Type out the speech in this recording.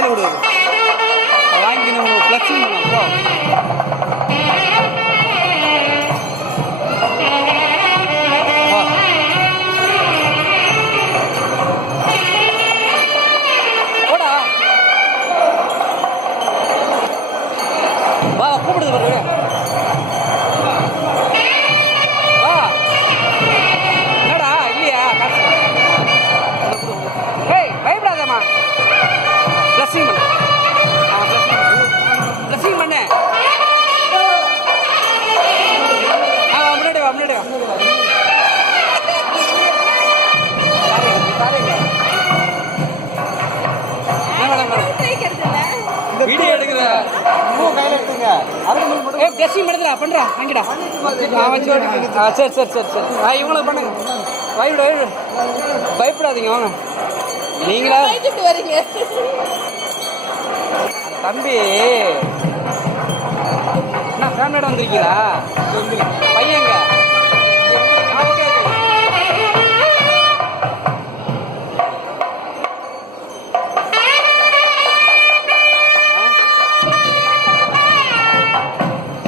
கையில் விடு. வாங்கி நம்ம ப்ளஸ்ஸிங் பண்ணலாம் கூப்பிடுது பாருங்க கையில் எடுத்துங்க. மட்டும் ப்ளஸ்ஸிங் பண்ணுறா பண்ணுறா வாங்கிடா. ஆ வச்சு விட்டு. ஆ சரி சரி சரி சரி. ஆ இவங்களுக்கு பண்ணுங்க. வயிடு வயிடு பயப்படாதீங்க வாங்க. நீங்களா? வரீங்க. தம்பி என்ன ஃபேமிலியோட வந்திருக்கீங்களா?